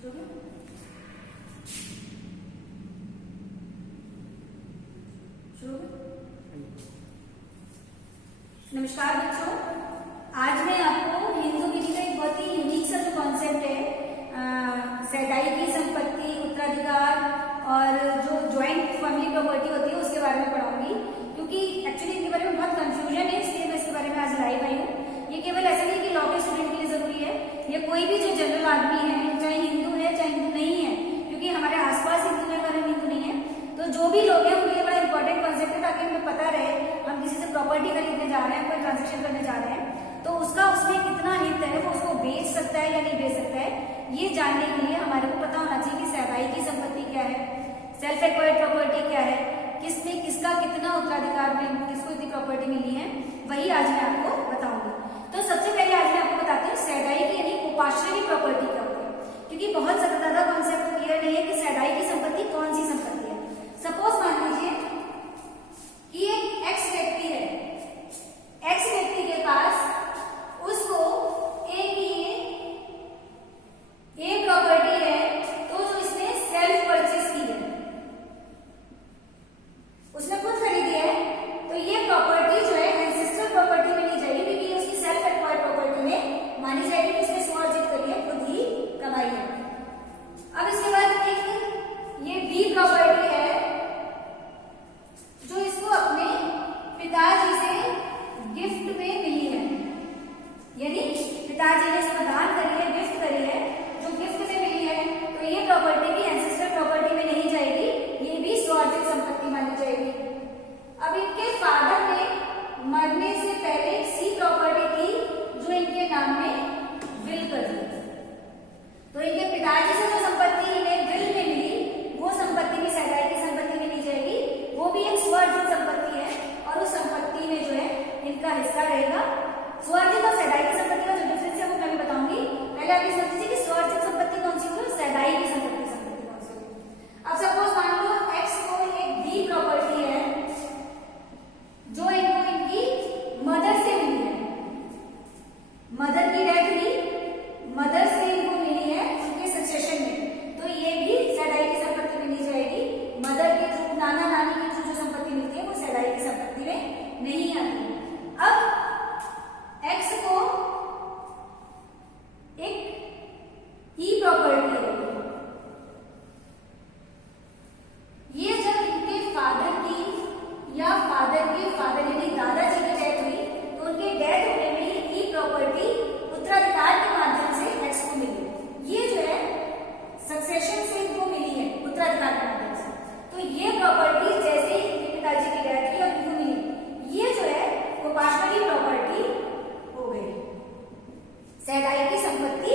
नमस्कार बच्चों, आज मैं आपको हिंदू विधि का एक बहुत ही यूनिक सा जो कॉन्सेप्ट है सहदाई की संपत्ति, उत्तराधिकार और जो ज्वाइंट फैमिली प्रॉपर्टी होती है उसके बारे में पढ़ाऊंगी, क्योंकि एक्चुअली इनके बारे में बहुत कंफ्यूजन है, इसलिए मैं इसके बारे में आज लाइव आई हूँ। ये केवल ऐसा नहीं कि लॉ के स्टूडेंट के लिए जरूरी है, ये कोई भी जो जनरल आदमी है, चाहे हिंदू है चाहे हिंदू नहीं है, क्योंकि हमारे आसपास हिंदू है पर हिंदू नहीं है, तो जो भी लोग हैं उनके लिए बड़ा इंपॉर्टेंट कॉन्सेप्ट है, ताकि हमें पता रहे हम किसी से प्रॉपर्टी खरीदने जा रहे हैं, कोई ट्रांजेक्शन करने जा रहे हैं, तो उसका उसमें कितना हित है, वो उसको बेच सकता है या नहीं बेच सकता है, ये जानने के लिए हमारे को पता होना चाहिए कि सहदाई की संपत्ति क्या है, सेल्फ एक्वायर्ड प्रॉपर्टी क्या है, किसमें किसका कितना उत्तराधिकार में किसको इतनी प्रॉपर्टी मिली है, वही आज मैं आपको बताऊंगी। तो सबसे पहले आज मैं आपको बताती हूँ सहदाई की यानी उपाश्रयी प्रॉपर्टी क्या होती है, क्योंकि बहुत ज्यादा कॉन्सेप्ट क्लियर नहीं है कि सहदाई की संपत्ति कौन सी संपत्ति है। सपोज मान लीजिए कि एक एक्स व्यक्ति है, एक्स व्यक्ति के पास उसको ए प्रॉपर्टी है, तो जो इसने सेल्फ परचेज की है, उसने खुद खरीदी है, तो ये प्रॉपर्टी जो है एंसेस्ट्रल प्रॉपर्टी में नहीं जाएगी, क्योंकि उसकी सेल्फ एक्वायर्ड प्रॉपर्टी में मानी जाएगी कि उसने स्वार्जित करी है, खुद ही कमाई है। अब इसके बाद एक ये बी प्रॉपर्टी है जो इसको अपने पिताजी से गिफ्ट में मिली है, यानी पिताजी ने इसको दान करी है, गिफ्ट करी है, जो गिफ्ट में मिली है, तो ये प्रॉपर्टी भी एंसेस्ट्रल प्रॉपर्टी में नहीं जाएगी, ये भी स्वार्जित संपत्ति मानी जाएगी। अब इनके फादर ने मरने से पहले सी प्रॉपर्टी थी जो इनके नाम में विल कर दी, तो इनके पिताजी से जो संपत्ति इन्हें विल में मिली वो संपत्ति भी सहदाई की संपत्ति में नहीं जाएगी, वो भी एक स्वार्जित संपत्ति है, और उस संपत्ति में जो है इनका हिस्सा रहेगा। स्वार्जित और सहदाई की संपत्ति का जो डिफरेंस है वो मैं भी बताऊंगी। पहले आप ये समझिए कि स्वार्जित संपत्ति कौन सी होती है, सहदाई की संपत्ति कौन सी होती है। अब सपोज मान लो एक्स को एक बी प्रॉपर्टी है जो इनको इनकी मदर से मिली है, मदर की डेथ हुई, मदर से इनको मिली है उनके सक्सेशन में, तो ये भी सहदाई की संपत्ति में नहीं जाएगी। मदर के थ्रू, नाना नानी के थ्रू जो संपत्ति मिलती है वो सहदाई की संपत्ति में नहीं आती। अब एक्स को एक ई प्रॉपर्टी है, ये जब इनके फादर की या फादर के फादर यानी दादाजी की डेथ हुई, तो उनके डेथ होने में ये ई प्रॉपर्टी उत्तराधिकार के माध्यम से एक्स को मिली, ये जो है सक्सेशन से इनको मिली है उत्तराधिकार के माध्यम से, तो ये प्रॉपर्टी जैसे ही इनके पिताजी की डेथ हुई और इनको मिली, ये जो है उपाश्रयी प्रॉपर्टी हो गई। सहदाई की संपत्ति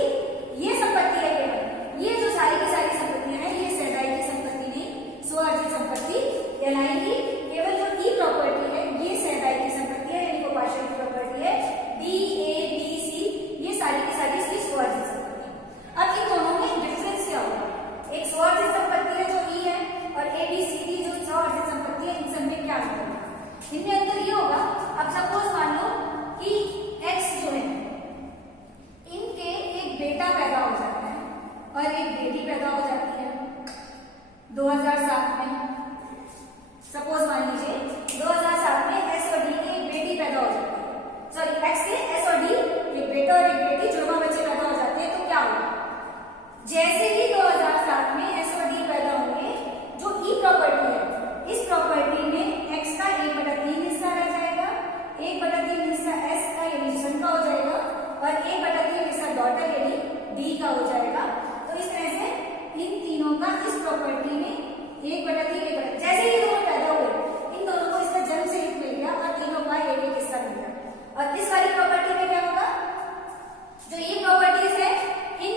ये संपत्ति है, केवल ये जो सारी की सारी संपत्तियां हैं ये सहदाई की संपत्ति नहीं, स्वार्जित संपत्ति कहलाएगी। केवल जो ई प्रॉपर्टी है ये सहदाई की संपत्ति है, यानी उपाश्रयी प्रॉपर्टी है। डी ए बी सी ये सारी की सारी इसकी स्वार्जित संपत्ति। अब इन दोनों में डिफरेंस क्या होगा, एक स्वार्जित संपत्ति है जो ई है और ए बी सी डी जो स्वार्जित संपत्ति है, इन सब में क्या होगा, इनमें अंतर ये होगा। अब सपोज मान लो कि एक्स जो है इनके एक बेटा पैदा हो जाता है और एक बेटी पैदा हो जाती है 2007 में। सपोज मान लीजिए 2007 में एस और डी के एक बेटी पैदा हो जाती है, सॉरी एक्स के एस और डी एक बेटा और एक बेटी जुड़वा बच्चे पैदा हो जाते हैं, तो क्या होगा, जैसे ही 2007 में एस और डी पैदा होंगे, जो ई प्रॉपर्टी है इस प्रॉपर्टी में एक्स का 1/3 हिस्सा रह जाएगा, 1/3 हिस्सा एस का यानी सन का हो जाएगा, और 1/3 हिस्सा डॉटर यानी डी का हो जाएगा। तो इस तरह से इन तीनों का इस प्रॉपर्टी में 1/3 जैसे ही दोनों पैदा हुए, इन दोनों को इसका जन्म से हित मिल गया और तीनों का एक हिस्सा मिल गया। और इस वाली प्रॉपर्टी में क्या होगा, जो ये प्रॉपर्टीज है इन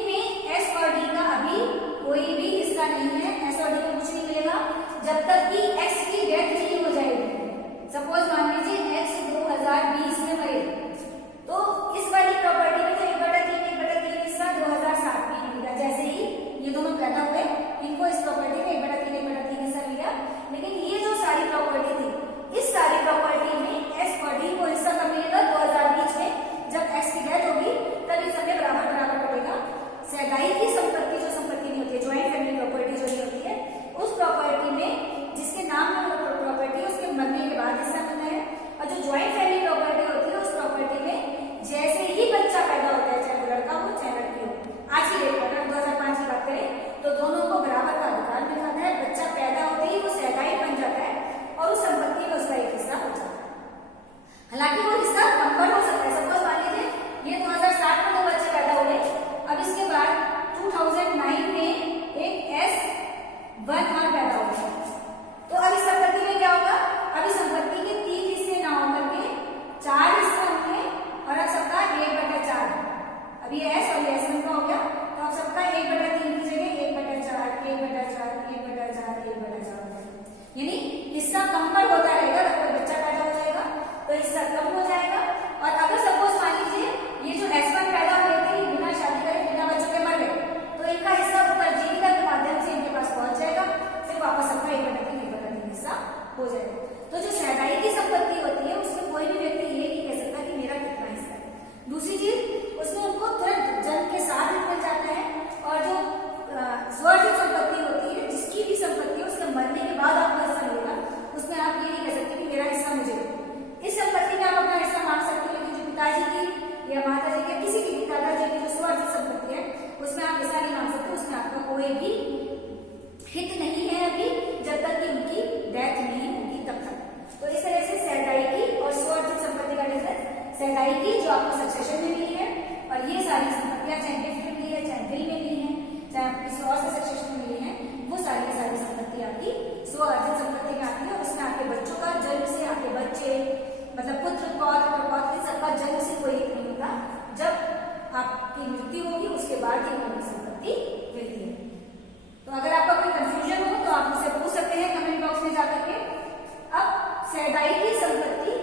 हिस्सा कम पर होता रहेगा, अगर कोई बच्चा पैदा हो जाएगा तो हिस्सा कम हो जाएगा। और अगर सपोज मान लीजिए ये जो S1 पैदा हुए थे ये बिना शादी करे बिना बच्चों के मर गए, तो इनका हिस्सा उत्तरजीविता के माध्यम से इनके पास पहुंच जाएगा, फिर वापस अपना 1/3 हिस्सा हो जाएगा। तो जो सहदाई की संपत्ति होती है उसमें कोई भी व्यक्ति ये नहीं कह सकता कि मेरा कितना हिस्सा है। दूसरी चीज, उसमें उनको तुरंत जन्म के साथ मिल जाता है। और जो स्वार्जित संपत्ति होती है, जिसकी भी संपत्ति है उसके मरने के बाद आपको हिस्सा मिलेगा, उसमें आप ये नहीं कह सकते कि मेरा हिस्सा मुझे। इस संपत्ति में आप अपना हिस्सा मांग सकते हो, लेकिन जो पिताजी की या माता जी की किसी की दादाजी की जो स्वार्जित संपत्ति है उसमें आप हिस्सा नहीं मांग सकते, उसमें आपका कोई भी हित नहीं है अभी, जब तक कि उनकी डेथ नहीं होगी तब तक। तो इस तरह से सहदाई की और स्वार्जित संपत्ति का डिफरेंस, सहदाई की जो आपको सक्सेशन में मिली है, और ये सारी संपत्तियां चाहे गिफ्ट में मिली है, चाहे विल में मिली है, चाहे आपको किसी और से सक्सेशन में मिली है, वो सारी की सारी संपत्ति आपकी स्वार्जित संपत्ति में आती है। और उसमें आपके बच्चों का जन्म से, आपके बच्चे मतलब पुत्र पौत्र प्रपौत्र सबका जन्म से कोई हित नहीं होता, जब आपकी मृत्यु होगी उसके बाद ही आपकी संपत्ति मिलती है। तो अगर आपका कोई कंफ्यूजन हो तो आप मुझसे पूछ सकते हैं कमेंट बॉक्स में जाकर के। अब सहदाई की संपत्ति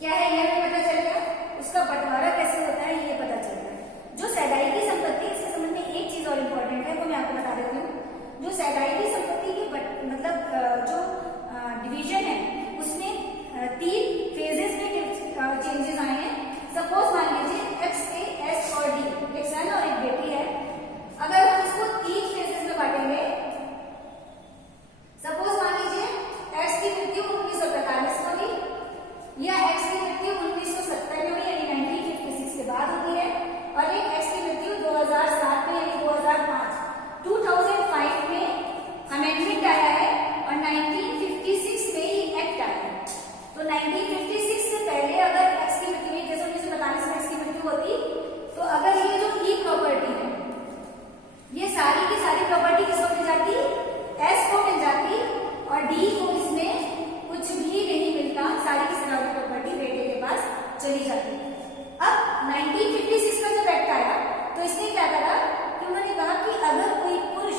क्या है यह भी पता चल गया, उसका बंटवारा कैसे होता है ये पता चल गया। जो सहदाई की संपत्ति, इसके संबंध में एक चीज और इम्पोर्टेंट है वो मैं आपको बता देती हूँ। जो सहदाई की संपत्ति की मतलब जो डिवीजन है उसमें 3 फेजेस में चेंजेस आए हैं। सपोज मान लीजिए X, A, S और D, एक सन और एक बेटी है। अगर हम इसको 3 फेजेस में बांटेंगे, सपोज मान लीजिए X की मृत्यु 1945 में हुई या X की मृत्यु 1970 में हुई यानी 1956 के बाद होती है, और एक X की मृत्यु 2007 में यानी 2005 में अमेंडमेंट आया है और 1956 में ही एक्ट आया है। तो 1956 से पहले अगर X की मृत्यु, जैसे 1945 में X की मृत्यु होती, तो अगर ये जो ई प्रॉपर्टी है ये सारी की सारी प्रॉपर्टी किसको मिल जाती, S को मिल जाती, और D को इसमें कुछ भी नहीं मिलता, सारी की सारी प्रॉपर्टी बेटे के पास चली जाती। अब 1956 का जब एक्ट आया तो इसने क्या करा कि उन्होंने कहा कि अगर कोई पुरुष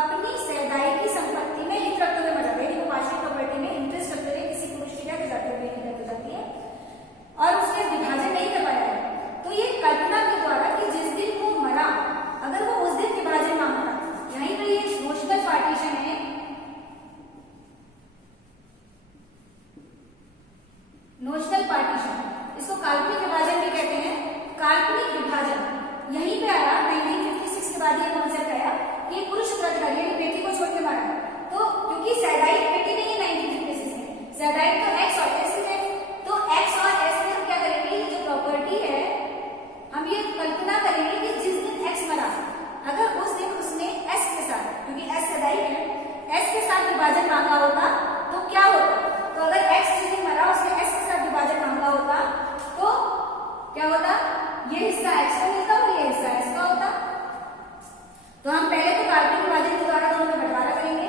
अपनी सहदाई की संपत्ति में हित रखते हुए मर जाता है, पार्शियल प्रॉपर्टी में इंटरेस्ट रखते हुए किसी पुरुष की क्या हो जाती है, बेटी हो जाती है, और उसने विभाजन नहीं कर पाया है, तो ये कल्पना के द्वारा कि जिस दिन वो मरा अगर वो उस दिन विभाजन मांगता, यहीं पर ये नोशनल पार्टीशन है, नोशनल पार्टीशन, इसको काल्पनिक विभाजन भी कहते हैं। काल्पनिक विभाजन यहीं पे आया 1956 के बाद ये कॉन्सेप्ट आया कि पुरुष उत्तराधिकारी यानी बेटी को छोड़ के मारा, तो क्योंकि सहदाई बेटी नहीं है 1956 में, सहदाई तो X और S है, तो X और S में हम क्या करेंगे, जो प्रॉपर्टी है हम ये कल्पना करेंगे कि जिस दिन X मरा अगर उस दिन उसने S के साथ, क्योंकि S सहदाई है, S के साथ विभाजन मांगा होता तो क्या होता, तो अगर X जिस दिन मरा उसने S के साथ विभाजन मांगा होता तो क्या होता, ये हिस्सा X को मिलता और ये हिस्सा S का होता। तो हम पहले तो काल्पनिक विभाजन के द्वारा दोनों में बंटवारा करेंगे,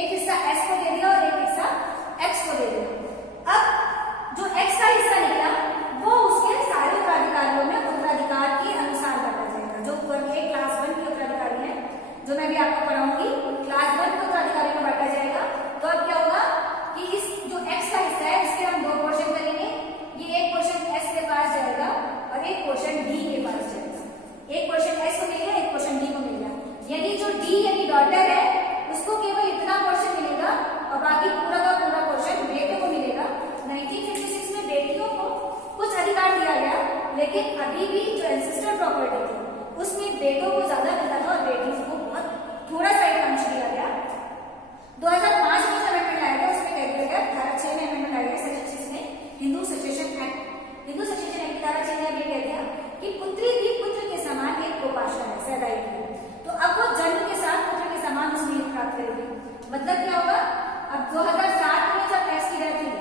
एक हिस्सा S को दे दिया और एक हिस्सा X को दे दिया। अब जो X का हिस्सा निकला वो उसके सारे उत्तराधिकारियों में उत्तराधिकार के अनुसार बांटा जाएगा। जो क्लास 1 के उत्तराधिकारी है, जो मैं भी आपको पढ़ाऊंगी, क्लास 1 के उत्तराधिकारी में बांटा जाएगा। तो अब क्या होगा कि इस जो X का हिस्सा है इसके हम 2 पोर्शन करेंगे, ये एक पोर्शन S के पास जाएगा और एक पोर्शन D के पास जाएगा। एक पोर्शन S को मिल गया, एक पोर्शन D को मिल गया, यानी जो D यानी डॉटर है उसको केवल इतना पोर्शन मिलेगा और बाकी पूरा का पूरा पोर्शन बेटे को मिलेगा। 1956 में बेटियों को कुछ अधिकार दिया गया, लेकिन अभी भी जो एंसेस्टर प्रॉपर्टी थी उसमें बेटों को ज्यादा मिलता था और बेटियों को बहुत थोड़ा सा एक अंश दिया गया। 2005 में जो अमेंडमेंट आया गया उसमें कह दिया गया, धारा 6 में अमेंडमेंट आया गया सेक्शन 6 में, Hindu succession act, Hindu succession act धारा 6 में ये कह दिया कि पुत्री भी पुत्र के समान एक गोपाशा है सहदाई की, तो अब वो जन्म के साथ पुत्र के समान उसमें प्राप्त करेगी। मतलब क्या होगा, अब 2007 में जब X की डेथ हुई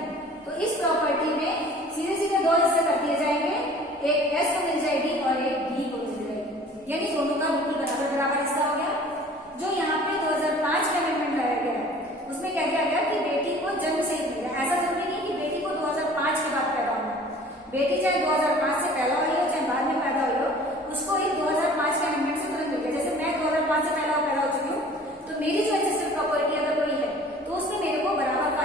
तो इस प्रॉपर्टी में सीधे सीधे 2 हिस्से कर दिए जाएंगे, एक S को मिल जाएगी और एक D को मिल जाएगी, यानी दोनों का बिल्कुल बराबर बराबर हिस्सा हो गया। जो यहाँ पे 2005 में अमेंडमेंट लाया गया उसमें कह दिया गया कि बेटी को जन्म से ही मिलेगा, ऐसा जरूरी नहीं कि बेटी को 2005 के बाद पैदा होना, बेटी चाहे 2005 से पैदा हुई हो चाहे बाद में पैदा हुई हो, उसको एक 2005 के अमेंडमेंट से तुरंत मिल गया। जैसे मैं 2005 से पैदा हो चुकी हूँ, तो मेरी जो एंसेस्टर प्रॉपर्टी अगर कोई है तो उसमें मेरे को बराबर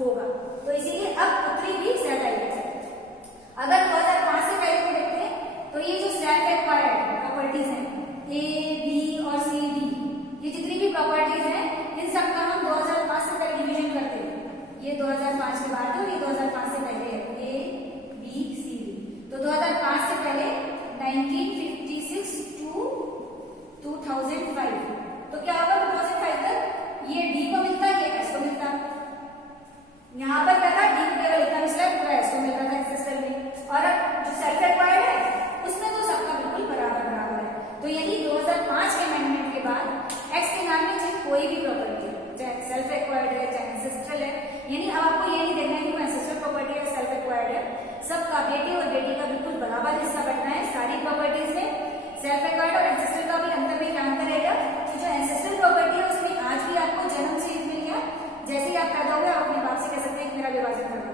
होगा। तो इसीलिए अब पुत्री भी सेल्फ आइडेंटिटी। अगर 2005 से पहले को देखते हैं तो ये जो सेल्फ एक्वायर्ड प्रॉपर्टीज हैं ए, बी और सी, डी, ये जितनी भी प्रॉपर्टीज हैं इन सब का हम 2005 से पहले डिवीजन करते हैं। ये 2005 के बाद है और ये 2005 से पहले है, ए, बी, सी, डी। तो 2005 से पहले 1956 टू 2005, तो क्या होगा 2005 तक ये डी को मिलता है, ये एस को मिलता है। यहाँ पर क्या था, डी को केवल इतना मिला है, पूरा एस को मिल रहा था एंसेस्टर में। और अब जो सेल्फ एक्वायर्ड है उसमें तो सबका बिल्कुल बराबर बराबर है। तो यदि 2005 के अमेंडमेंट के बाद एक्स के नाम में चाहे कोई भी प्रॉपर्टी, चाहे सेल्फ एक्वायर्ड है चाहे एंसेस्ट्रल है, यानी अब आपको ये नहीं देखना है कि वो एंसेस्ट्रल प्रॉपर्टी है सेल्फ एक्वायर्ड है, सबका बेटे और बेटी का बिल्कुल बराबर हिस्सा बढ़ना है सारी प्रॉपर्टीज में। सेल्फ एक्वायर्ड और एंसेस्ट्रल का भी अंतर में क्या अंतर रहेगा, तो जो एंसेस्ट्रल प्रॉपर्टी है उसमें आज भी आपको जन्म से मिल गया, जैसे ही आप पैदा हुए आप अपने बाप से कह सकते हैं कि मेरा विभाजन कर दो,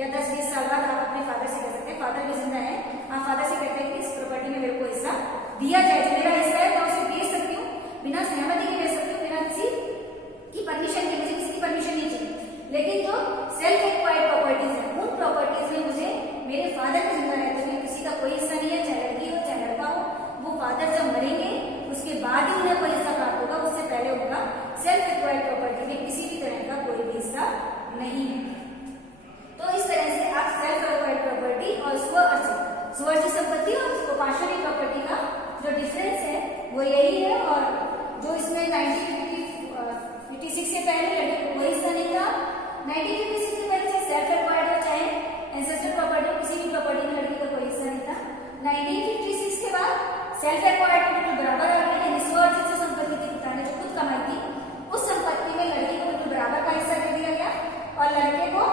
या 10-20 साल बाद आप अपने फादर से कह सकते हैं, फादर भी जिंदा है, आप फादर से कहते हैं कि इस प्रॉपर्टी में मेरे को हिस्सा दिया जाए, जो मेरा हिस्सा है मैं उसे बेच सकती हूँ, बिना सहमति के बेच सकती हूँ, बिना किसी की परमिशन के, मुझे किसी की परमिशन नहीं चाहिए। लेकिन जो सेल्फ एक्वायर्ड प्रॉपर्टीज है उन प्रॉपर्टीज में मुझे मेरे फादर के जिंदा रहते हुए किसी का कोई हिस्सा नहीं है, चाहे लड़की हो चाहे लड़का हो, वो फादर जब मरेंगे उसके बाद ही उन्हें कोई हिस्सा प्राप्त होगा, उससे पहले उनका सेल्फ एक्वायर्ड प्रॉपर्टी में किसी भी तरह का कोई भी हिस्सा नहीं है। तो इस तरह से आप सेल्फ एक्वायर्ड प्रॉपर्टी और स्वअर्जित संपत्ति और कोपाशरी प्रॉपर्टी का जो डिफरेंस है वो यही है। और जो इसमें 1956 से पहले लड़के को कोई हिस्सा नहीं था, 1956 से पहले चाहे सेल्फ एक्वायर्ड हो चाहे एंसेस्ट्रल प्रॉपर्टी हो, किसी भी प्रॉपर्टी में लड़की का कोई हिस्सा नहीं था। 1956 के बाद सेल्फ एक्वायर्ड बिल्कुल बराबर आ गया, यानी स्वअर्जित जो संपत्ति थी पिता ने जो खुद कमाई थी उस संपत्ति में लड़की को बिल्कुल बराबर का हिस्सा दे दिया गया और लड़के को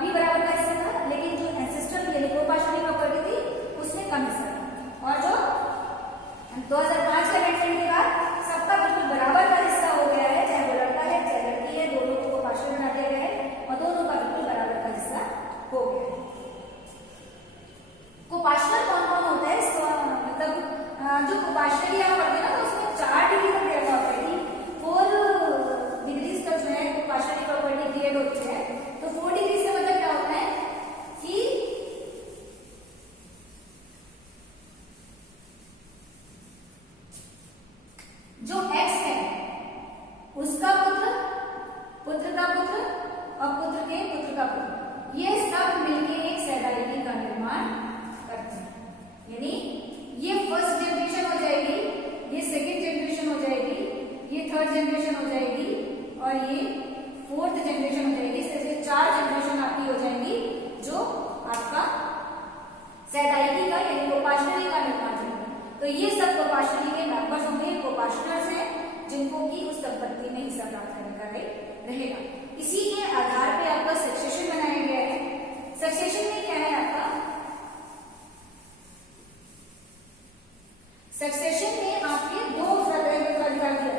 भी बराबर का हिस्सा था। लेकिन जो एंसेस्ट्रल यानी कोपाशरी प्रॉपर्टी थी उसमें कम हिस्सा था। और जो 2005 के अमेंडमेंट के बाद सबका बिल्कुल बराबर का हिस्सा हो गया है, चाहे वो लड़का है चाहे लड़की है, दोनों को कोपाशरी बना दिया गया है और दोनों का बिल्कुल बराबर का हिस्सा हो गया है। कोपाशनर कौन कौन होता है, मतलब जो कोपाशनरी आप पढ़ते हैं ना तो उसमें 4 डिग्री तक दिया होता है, 4 डिग्रीज तक जो है कोपाशनरी प्रॉपर्टी क्रिएट होती है। तो 4 डिग्री से मतलब क्या होता है कि जो एक्स है उसका पुत्र, पुत्र का पुत्र और पुत्र के पुत्र का पुत्र, ये सब मिलकर एक सैद्धांतिक का निर्माण करते हैं। यानी ये फर्स्ट जनरेशन हो जाएगी, ये सेकेंड जनरेशन हो जाएगी, ये थर्ड जनरेशन हो जाएगी और ये फोर्थ जनरेशन हो जाएगी। इस तरह से 4 जनरेशन आपकी हो जाएंगी जो आपका सैद्धांतिक का यानी कोपाशनरी का निर्माण करेंगे। तो ये सब कोपाशनरी के मेंबर्स होंगे, कोपाशनर्स हैं जिनको की उस संपत्ति में हिस्सा प्राप्त करने का राइट रहेगा। इसी के आधार पे आपका सक्सेशन बनाया गया है। सक्सेशन में क्या है आपका, सक्सेशन में आपके 2 उत्तराधिकार दिया है।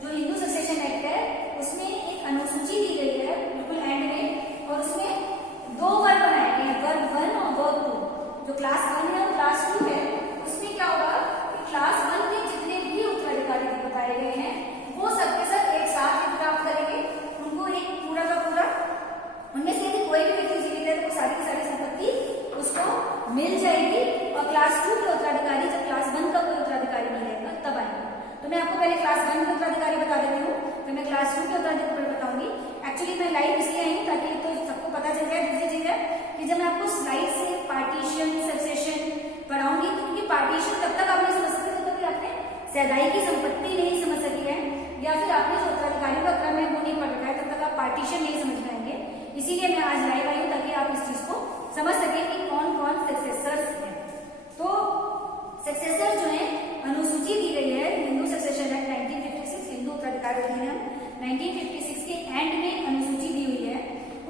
जो हिंदू सक्सेशन एक्ट है उसमें एक अनुसूची दी गई है बिल्कुल एंड में, और उसमें 2 वर्ग बनाए गए हैं, वर्ग 1 और वर्ग 2। जो क्लास 1 है और क्लास 2 है उसमें क्या होगा कि क्लास 1 में जितने भी उत्तराधिकारी बताए गए हैं वो सबके सब एक साथ ही प्राप्त करेंगे, उनको एक पूरा का पूरा, उनमें से यदि कोई भी व्यक्ति जीवित है तो सारी की सारी संपत्ति उसको मिल जाएगी। और क्लास 2 के उत्तराधिकारी जब क्लास 1 का कोई उत्तराधिकारी नहीं रहेगा तब आएंगे। तो मैं आपको पहले क्लास 1 के उत्तराधिकारी बता देती हूँ, फिर मैं क्लास 2 के उत्तराधिकारी बताऊंगी। एक्चुअली मैं लाइव इसलिए आई हूँ ताकि तो सबको पता चल जाए। दूसरी चीज है कि जब मैं आपको स्लाइड से पार्टीशन सक्सेशन पढ़ाऊंगी तो क्योंकि पार्टीशन तब तक आप नहीं समझ सकते जब तक आपने सैद्धांतिक की संपत्ति नहीं समझ सकी है, या फिर आपने जो उत्तराधिकारी का क्रम है वो नहीं पढ़ रखा है, तब तक आप पार्टीशन नहीं समझ पाएंगे। इसीलिए मैं आज लाइव आई हूँ ताकि आप इस चीज को समझ सके कि कौन कौन सक्सेसर्स हैं। तो सक्सेसर जो है अनुसूची दी गई है हिंदू सक्सेशन एक्ट 1956, हिंदू उत्तराधिकार अधिनियम 1956 के एंड में अनुसूची दी हुई है।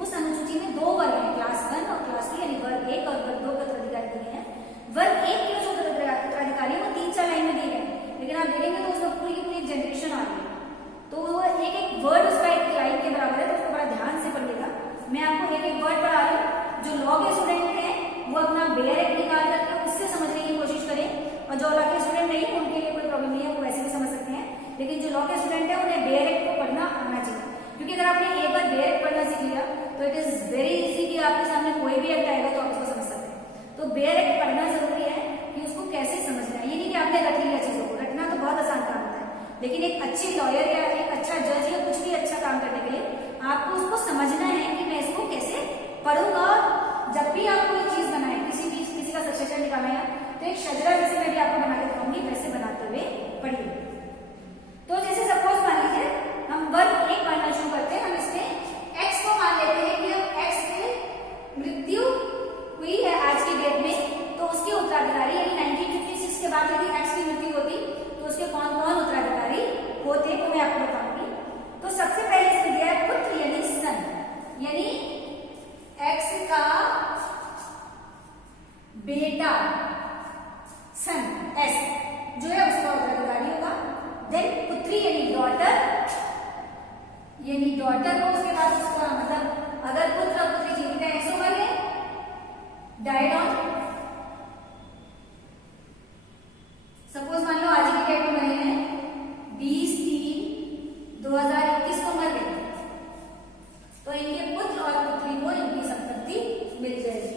उस अनुसूची में 2 वर्ग हैं, क्लास 1 और क्लास 2, यानी वर्ग 1 और वर्ग 2 के उत्तराधिकारी दिए हैं। वर्ग 1 के जो उत्तराधिकारी है वो 3-4 लाइन में दिए गए, लेकिन आप देखेंगे तो उसमें पूरी की पूरी एक जनरेशन आ रही है, तो वो एक वर्ड उसका एक लाइन के बराबर है, तो उसको बड़ा ध्यान से पढ़िएगा। मैं आपको एक वर्ड पढ़ा रही हूँ। जो लॉ के स्टूडेंट हैं वो अपना बेयर एक्ट निकाल करके उससे समझने की कोशिश करें, और जो लॉ के स्टूडेंट नहीं है उनके लिए कोई प्रॉब्लम नहीं है, वो वैसे भी समझ सकते हैं। लेकिन जो लॉ के स्टूडेंट है उन्हें बेयर एक्ट को पढ़ना आना चाहिए, क्योंकि अगर आपने एक बार बेयर एक्ट पढ़ना सीख लिया तो बेयर पढ़ना जरूरी है कि उसको कैसे समझना है। ये नहीं कि आपने रट लिया चीजों को, रटना तो बहुत आसान काम होता है, लेकिन एक अच्छे लॉयर या एक अच्छा जज या कुछ भी अच्छा काम करने के लिए आपको उसको समझना है कि मैं इसको कैसे पढ़ूंगा। जब भी आप कोई चीज बनाए, किसी का सक्सेशन निकालना है तो एक शजरा जैसे मैं भी आपको बना के दिखाऊंगी, वैसे बनाते हुए पढ़िए। तो जैसे सपोज मान लीजिए हम वर्ग 1 पढ़ना शुरू करते हैं। हम इसमें एक्स को मान लेते हैं कि अब एक्स की मृत्यु हुई है आज की डेट में, तो उसके उत्तराधिकारी यानी 1956 के बाद यदि एक्स की मृत्यु होती तो उसके कौन कौन उत्तराधिकारी होते वो मैं आपको बताऊंगी। तो सबसे पहले इसमें दिया है पुत्र यानी सन, यानी एक्स का बेटा सन एस जो है उसका उत्तराधिकारी होगा। देन पुत्री यानी डॉटर को उसके बाद उसका मतलब अगर पुत्र और पुत्री जीवित है, एक्स मर गए, डाइड ऑन, सपोज मान लो आज की डेट में मरे हैं 20/3/2021 को मर गए, तो इनके पुत्र और पुत्री को इनकी संपत्ति मिल जाएगी।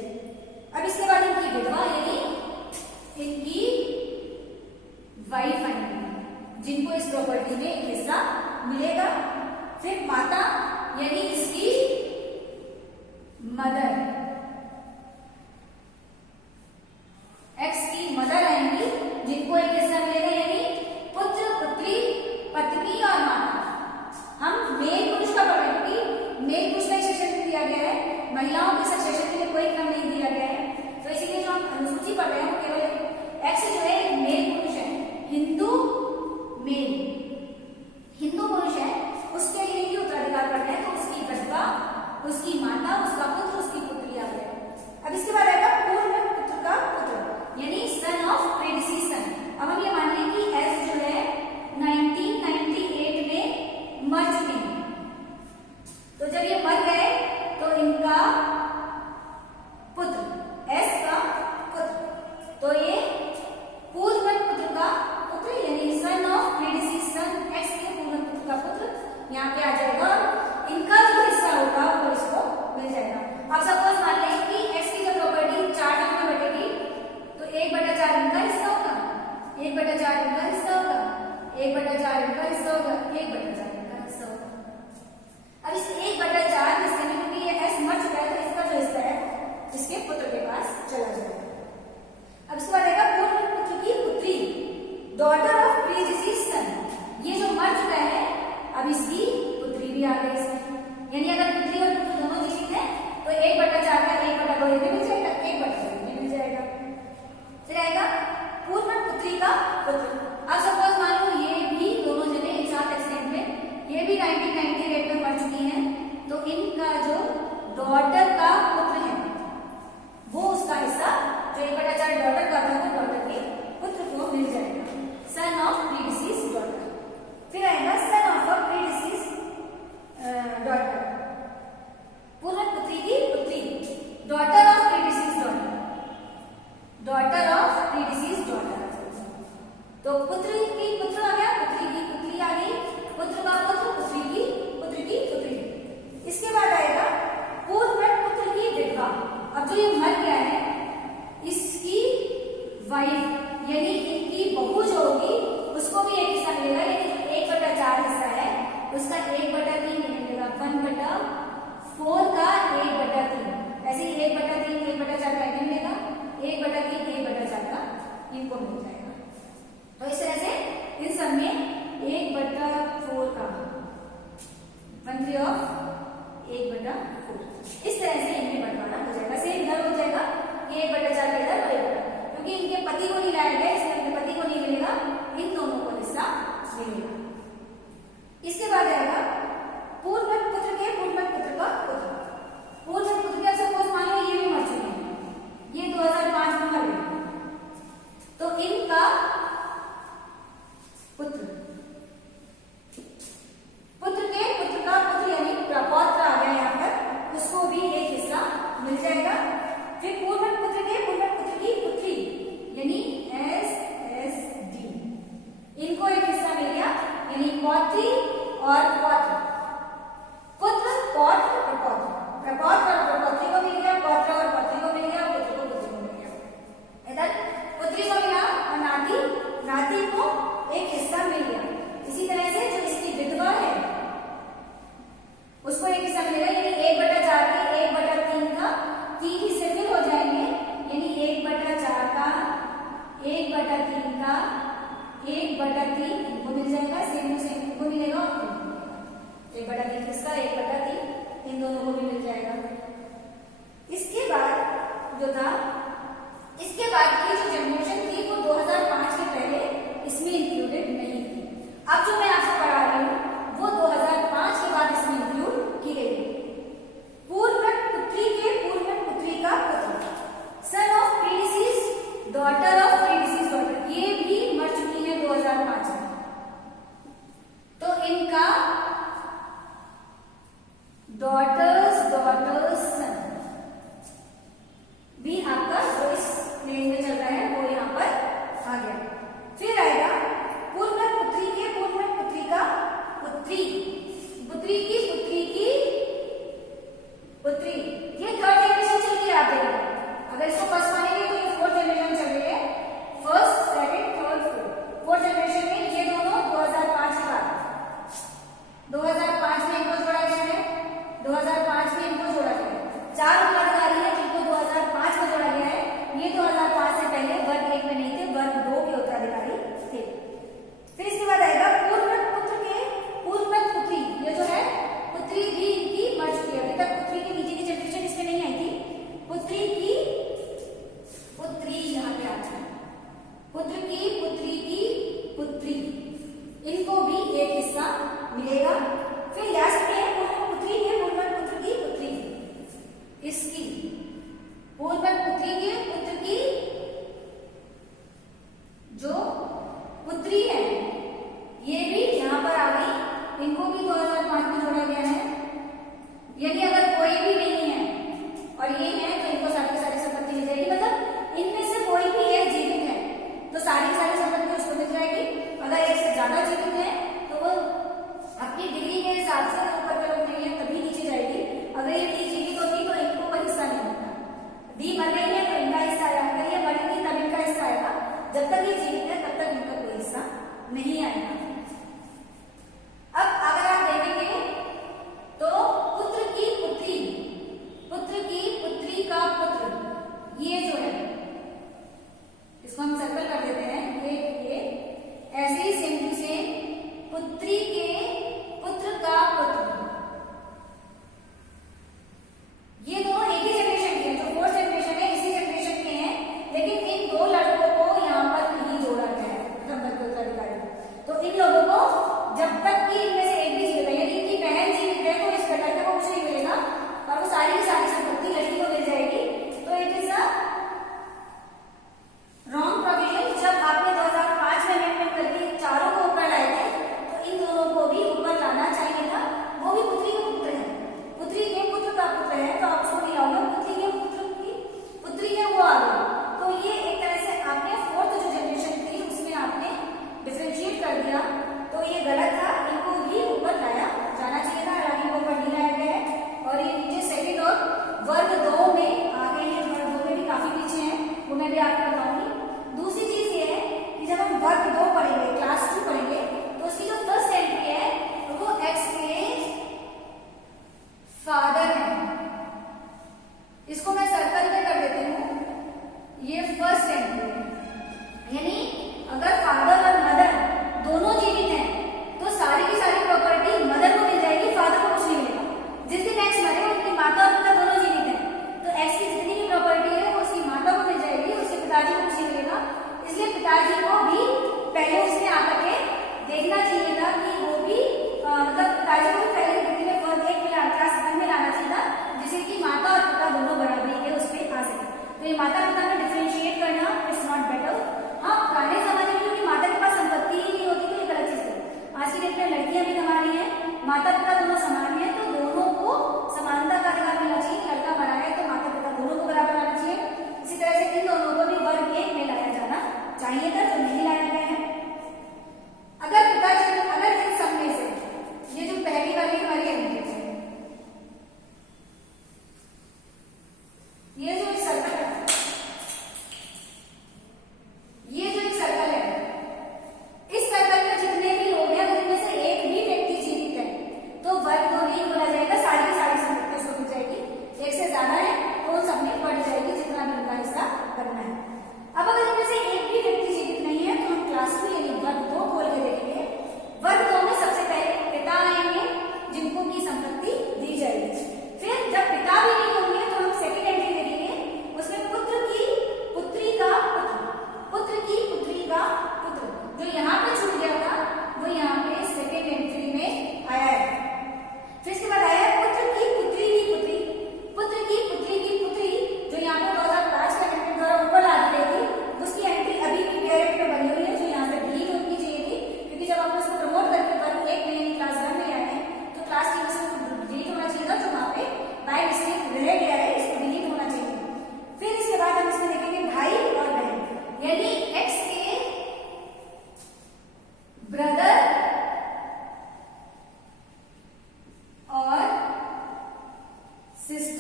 अब इसके बाद इनकी विधवा यानी इनकी वाइफ आएंगी जिनको इस प्रॉपर्टी में एक हिस्सा मिलेगा। फिर माता यानी इसकी मदर, एक्स की मदर आएंगी जिनको एक हिस्सा मिलेगा, यानी पुत्र, पुत्री, पत्नी और माता। हम मेल पुरुष का पढ़ रहे हैं क्योंकि मेल पुरुष का सक्सेशन दिया गया है, महिलाओं के सक्सेशन के लिए कोई क्रम नहीं दिया गया है, तो इसीलिए जो हम अनुसूची पढ़ रहे हैं केवल एक्स जो है एक मेल पुरुष है, हिंदू पुरुष है, उसके लिए ही उत्तराधिकार पढ़ रहे हैं, तो उसकी विधवा, उसकी माता, उसका पुत्र, उसकी पुत्री आ गए। अब इसके बाद आएगा पूर्व पुत्र का पुत्र यानी सन ऑफ प्रेडिसीसन। अब हम ये मान लें कि एस जो है 1998 में मर चुके हैं, तो जब ये मर गए तो इनका पुत्र एस का पुत्र, तो ये पूर्व पुत्र का पुत्र यानी सन ऑफ प्रेडिसीसन एक्स के पूर्व पुत्र का पुत्र यहाँ पे आ जाएगा, इनका जो हिस्सा होगा वो इसको मिल जाएगा। अब सपोज मान लें कि एक्स की जो प्रॉपर्टी 4 टर्म में बटेगी, तो 1/4 इनका हिस्सा होगा, 1/4 इनका हिस्सा होगा, 1/4 इनका हिस्सा होगा, 1/4 इनका हिस्सा होगा। अब इस 1/4 हिस्से में क्योंकि ये एस मर चुका है तो इसका जो हिस्सा है इसके पुत्र के पास चला जाएगा। अब इसके बाद आएगा पूर्व पुत्र की पुत्री, डॉटर ऑफ प्रीडिसीसन, ये जो मर चुका है अब इसकी पुत्री भी आ गई इसमें, यानी अगर पुत्री और पुत्र दोनों जीवित है तो 1/4 का 1/2 ये मिल जाएगा, 1/2 ये मिल जाएगा। फिर आएगा पूर्व पुत्री का पुत्र। अब सपोज मान लो ये भी दोनों जने एक साथ एक्सीडेंट में, ये भी 1998 में मर चुकी हैं, तो इनका जो डॉटर का पुत्र है वो उसका हिस्सा जो 1/4 डॉटर का था वो डॉटर के पुत्र को मिल जाएगा, सन ऑफ प्रीडिसीस डॉटर। फिर आएगा सन ऑफ अ प्रीडिसीस डॉटर, पूर्व पुत्री की पुत्री, daughter of predeceased daughter, daughter of predeceased daughter. तो पुत्र की पुत्र आ गया, पुत्री की पुत्री आ गई, पुत्र का पुत्र, पुत्री की पुत्री। इसके बाद आएगा पूर्व पुत्र की विधवा। अब जो ये मर गया है इसकी वाइफ यानी इनकी बहू जो होगी उसको भी एक हिस्सा मिलेगा, यानी जो 1/4 हिस्सा है उसका 1/3 मिलेगा, 1/4 का 1/3, ऐसे ही 1/3 पुत्री। ये थर्ड जनरेशन चल रही है, आप देखिए। अगर इसको फर्स्ट मानेंगे तो ये फोर्थ जनरेशन चल रही है। First, second, third, fourth generation में ये दोनों 2005 के बाद, 2005 में इनको जोड़ा गया है, 2005 में इनको जोड़ा गया है। 4 उत्तराधिकारी हैं जिनको 2005 में जोड़ा गया है। ये 2005 से पहले वर्ग 1 में नहीं थे, वर्ग 2 के उत्तराधिकारी थे। फिर इसके बाद आएगा पूर्ववत पुत्र के पूर्ववत पुत्री। ये जो है पुत्री भी इनकी मर चुकी है, अभी तक पुत्री के नीचे की जनरेशन इसमें नहीं आई थी। पुत्री की पुत्री, यहाँ पे आता है पुत्र की पुत्री की पुत्री, इनको भी एक हिस्सा मिलेगा। फिर लास्ट में पूर्ववत पुत्री है, पूर्ववत पुत्र की पुत्री, इसकी पूर्ववत पुत्री के पुत्र की जो पुत्री है, ये भी यहाँ पर आ गई। इनको भी 2005 में जोड़ा गया है। यदि अगर कोई भी नहीं है और ये है तो इनको सारी सारी संपत्ति मिल जाएगी। मतलब इनमें से कोई भी एक जीवित है तो सारी सारी संपत्ति उसको मिल जाएगी। अगर एक से ज्यादा जीवित है तो वो अपनी डिग्री के हिसाब से ऊपर के लोग नहीं है तभी नीचे जाएगी। अगर ये डी जीवित होती तो इनको कोई हिस्सा नहीं होता। डी मर रही है तो इनका हिस्सा आएगा, अगर ये मरेगी तब इनका हिस्सा आएगा। जब तक ये जीवित है तब तक इनका कोई हिस्सा नहीं आएगा। अब अगर आप देखेंगे तो पुत्र की पुत्री, पुत्र की पुत्री का पुत्र, ये जो है इसको हम सर्कल कर देते हैं। ये ऐसे ही सेम टू सेम पुत्री के पुत्र का पुत्र, ये दोनों एक ही जनरेशन के हैं। जो फोर्थ जनरेशन है इसी जनरेशन के हैं, लेकिन इन दो लड़कों को यहाँ पर नहीं जोड़ा गया है उत्तराधिकारी। तो इन लोगों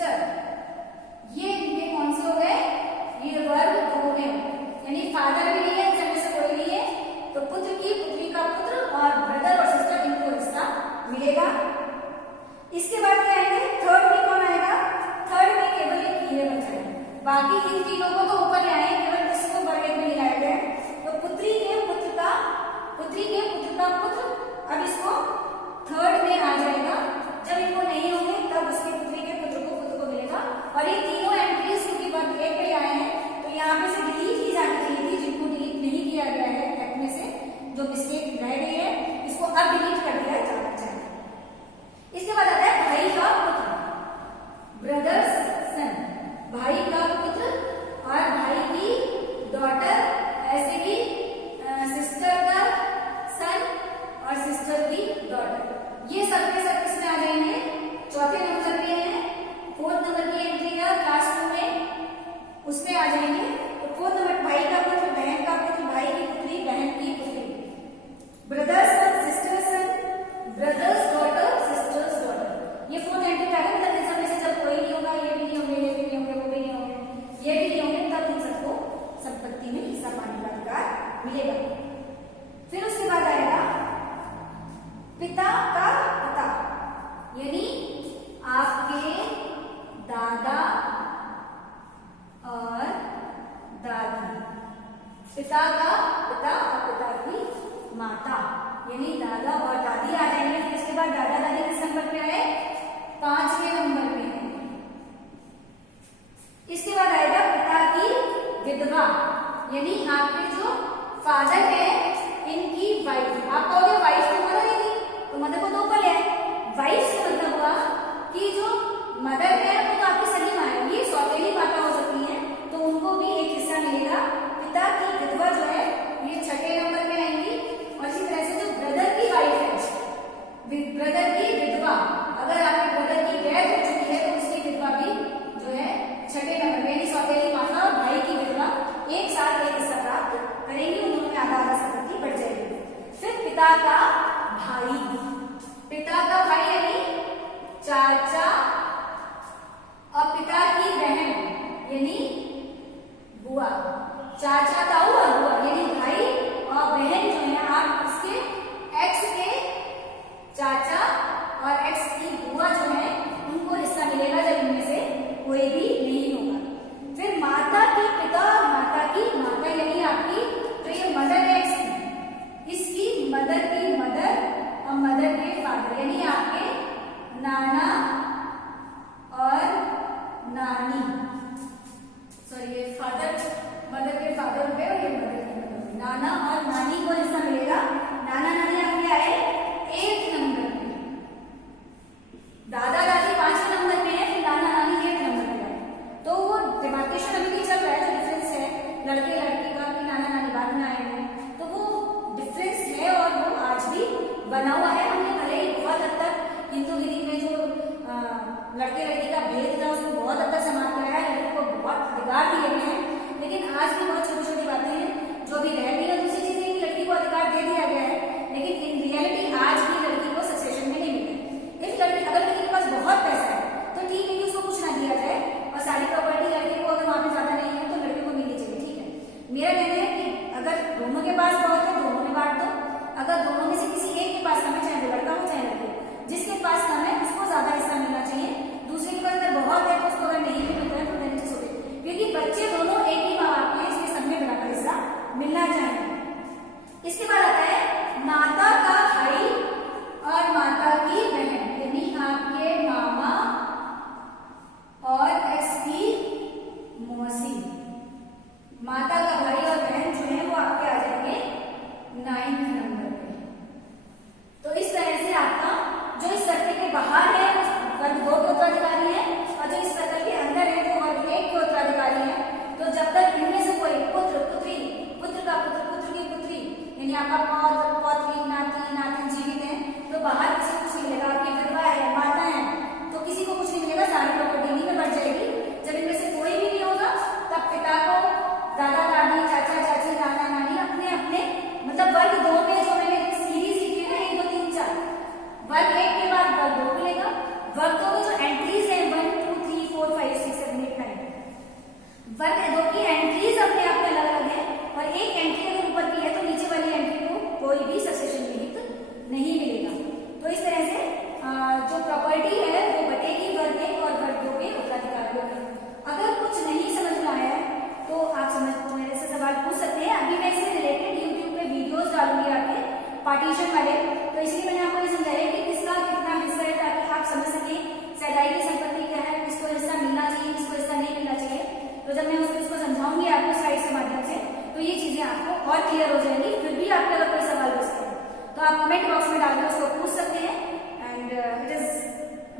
सिस्टर, ये इनके कौन से हो गए? ये वर्ग दो में, यानी फादर भी नहीं है, जब से कोई नहीं है, तो पुत्र की, पुत्री का पुत्र और ब्रदर और सिस्टर, इनको हिस्सा मिलेगा। इसके बाद क्या आएंगे? थर्ड में कौन आएगा? थर्ड में केवल एक हीरे बचा है, बाकी इन तीनों को तो ऊपर ले आए, केवल इसको वर्ग एक में मिलाया गया है। तो पुत्री के पुत्र का पुत्र, अब इसको थर्ड में आ जाएगा। जब इनको नहीं होंगे तब उसके पुत्री के पुत्र को मिलेगा। और ये तीनों एंट्रीज क्योंकि वर्ग एक में आए हैं, तो यहाँ पे से डिलीट की जानी चाहिए थी, जिनको डिलीट नहीं किया गया है फैक्ट में से, जो मिस्टेक रह गई है, इसको अब डिलीट कर दिया जाना चाहिए। इसके बाद आता है भाई का पुत्र, ब्रदर्स सन, भाई का पुत्र और भाई की डॉटर, ऐसे ही सिस्टर का सन और सिस्टर की डॉटर। ये सब के सब किसमें आ जाएंगे? चौथे नंबर पे है, फोर्थ नंबर की एंट्री है क्लास 2 में, उसमें आ जाएंगे। तो फोर्थ नंबर भाई का पुत्र, बहन का पुत्र, भाई की पुत्री, बहन की पुत्री, ब्रदर्स सन, सिस्टर्स सन, ब्रदर्स डॉटर, सिस्टर्स डॉटर। ये फोर्थ एंट्री आ गई। तब इन सब में से जब कोई नहीं होगा, ये भी नहीं होंगे, ये भी नहीं होंगे, वो भी नहीं होंगे, ये भी नहीं होंगे, तब इन सबको संपत्ति में हिस्सा पाने का अधिकार मिलेगा। फिर उसके बाद आएगा पिता का पिता, यानी आपके दादा और दादी। पिता का पिता और पिता की माता, यानी दादा और दादी आ जाएंगे। फिर इसके बाद दादा दादी किस नंबर पे आए? 5वें नंबर पे है। इसके बाद आएगा पिता की विधवा, यानी आपके जो फादर है, इनकी वाइफ। आप कहोगे वाइफ तो मदर ही थी, तो मदर को तो ऊपर ले आए। वाइफ से मतलब हुआ कि जो मदर है वो तो आपकी सगी माँ है, ये सौतेली माता हो सकती है, तो उनको भी एक हिस्सा मिलेगा। पिता की विधवा जो है ये 6ठे नंबर में आएंगी। और इसी तरह से जो ब्रदर की वाइफ है, ब्रदर की विधवा, अगर आपके ब्रदर की डेथ हो चुकी है तो उसकी विधवा भी जो है 6ठे नंबर में, यानी सौतेली माता और भाई की विधवा एक साथ एक हिस्सा प्राप्त करेंगे, उन्होंने आधा आधा संपत्ति बढ़ जाएगी। फिर पिता का भाई, पिता का भाई यानी चाचा और पिता की बहन यानी बुआ, चाचा ताऊ और बुआ, यानी भाई और बहन जो है, आप इसके एक्स के चाचा और एक्स की बुआ जो है उनको हिस्सा मिलेगा जब इनमें से कोई भी नहीं होगा। फिर माता की पिता और माता की माता, यानी आपकी जो ये मदर है इसकी मदर की मदर और मदर के फादर, यानी आपके नाना और नानी, सॉरी ये फादर, मदर के फादर हो गए और ये मदर की मदर, नाना और नानी को हिस्सा मिलेगा। नाना नानी आपके आए 8 नंबर पे, दादा दादी 5वें नंबर पे है, फिर नाना नानी 8 नंबर पे आए। तो वो डिमार्केशन अभी नहीं चल रहा है, जो डिफरेंस है लड़के लड़की का कि नाना नानी बाद में आए हैं, तो वो डिफरेंस है और वो आज भी बना हुआ है। हमने भले ही बहुत हद तक हिंदू विधि में जो लड़के लड़की का भेद था उसको बहुत हद तक समाप्त कराया है, लड़कों को बहुत अधिकार दिए गए हैं, लेकिन आज भी बहुत छोटी छोटी बातें हैं जो भी रह गई है। दूसरी चीज है कि लड़की को अधिकार दे दिया गया है, लेकिन इन रियलिटी आज भी लड़की को सक्सेशन में नहीं मिलता है। इस लड़की, अगर लड़की के पास बहुत पैसा है तो ठीक है कि उसको कुछ ना दिया जाए, और सारी प्रॉपर्टी लड़के को अगर वहां पे ज्यादा नहीं है तो लड़के को मिलनी चाहिए, ठीक है। मेरा कहना है कि अगर दोनों के पास बहुत है दोनों में बांट दो, अगर दोनों में से किसी एक के पास कम है, चाहे वो लड़का हो चाहे लड़की, जिसके पास कम है उसको ज्यादा हिस्सा मिलना चाहिए। दूसरे के पास अगर बहुत है तो उसको अगर नहीं भी मिलता है तो देने चाहिए, क्योंकि बच्चे दोनों एक ही माँ बाप के, इसलिए सब में बराबर हिस्सा मिलना चाहिए।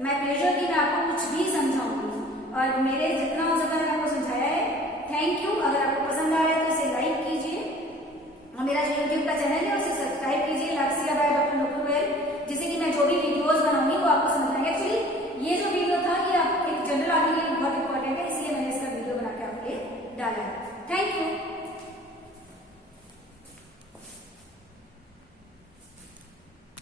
माय प्लेजर कि मैं आपको कुछ भी समझाऊंगी और मेरे जितना हो सका मैंने आपको समझाया है। Thank you. अगर आपको पसंद आ रहा है तो इसे लाइक कीजिए और मेरा जो यूट्यूब का चैनल है उसे सब्सक्राइब कीजिए, लाक्सिया बाय डॉक्टर नुपुर गोयल, जिससे कि मैं जो